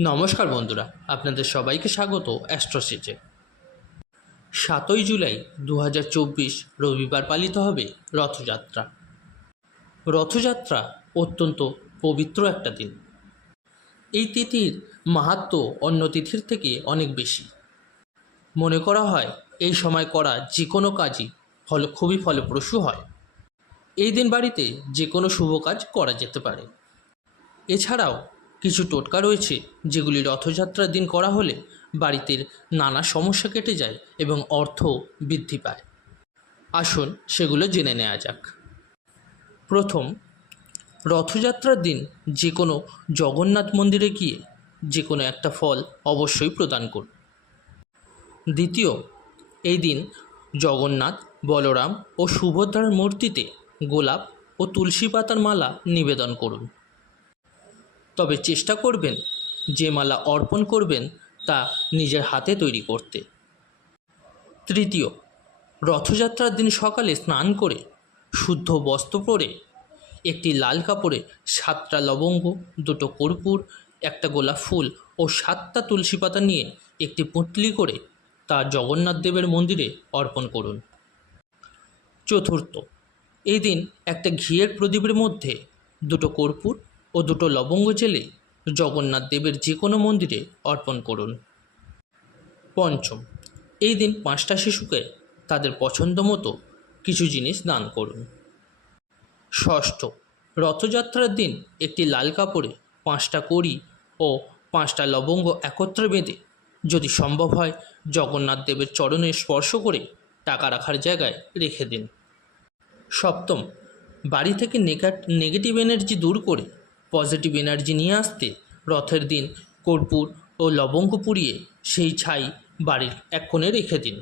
নমস্কার বন্ধুরা, আপনাদের সবাইকে স্বাগত অ্যাস্ট্রোসিজে। সাতই জুলাই দু হাজার চব্বিশ রবিবার পালিত হবে রথযাত্রা। রথযাত্রা অত্যন্ত পবিত্র একটা দিন। এই তিথির মাহাত্ম অন্য তিথির থেকে অনেক বেশি। মনে করা হয়, এই সময় করা যে কোনো কাজই ফল, খুবই ফলপ্রসূ হয়। এই দিন বাড়িতে যে কোনো শুভ কাজ করা যেতে পারে। এছাড়াও কিছু টোটকা রয়েছে যেগুলি রথযাত্রার দিন করা হলে বাড়িতে নানা সমস্যা কেটে যায় এবং অর্থ বৃদ্ধি পায়। আসুন সেগুলো জেনে নেওয়া যাক। প্রথম, রথযাত্রার দিন যে কোনো জগন্নাথ মন্দিরে গিয়ে যে কোনো একটা ফল অবশ্যই প্রদান করুন। দ্বিতীয়, এই দিন জগন্নাথ, বলরাম ও সুভদ্রার মূর্তিতে গোলাপ ও তুলসী পাতার মালা নিবেদন করুন। তবে চেষ্টা করবেন যে মালা অর্পণ করবেন তা নিজের হাতে তৈরি করতে। তৃতীয়, রথযাত্রার দিন সকালে স্নান করে শুদ্ধ বস্ত্র পরে একটি লাল কাপড়ে সাতটা লবঙ্গ, দুটো কর্পূর, একটা গোলাপ ফুল ও সাতটা তুলসী পাতা নিয়ে একটি পুঁটলি করে তা জগন্নাথ দেবের মন্দিরে অর্পণ করুন। চতুর্থ, এই দিন একটা ঘিয়ের প্রদীপের মধ্যে দুটো কর্পূর ও দুটো লবঙ্গ জেলে জগন্নাথ দেবের যে কোনো মন্দিরে অর্পণ করুন। পঞ্চম, এই দিন পাঁচটা শিশুকে তাদের পছন্দ মতো কিছু জিনিস দান করুন। ষষ্ঠ, রথযাত্রার দিন একটি লাল কাপড়ে পাঁচটা কড়ি ও পাঁচটা লবঙ্গ একত্রে বেঁধে যদি সম্ভব হয় জগন্নাথ দেবের চরণে স্পর্শ করে টাকা রাখার জায়গায় রেখে দিন। সপ্তম, বাড়ি থেকে নেগাট নেগেটিভ এনার্জি দূর করে পজিটিভ এনার্জি নিয়ে আসতে রথের দিন কর্পূর ও লবঙ্গ পুড়িয়ে সেই ছাই বাড়ির এক কোণে রেখে দিন।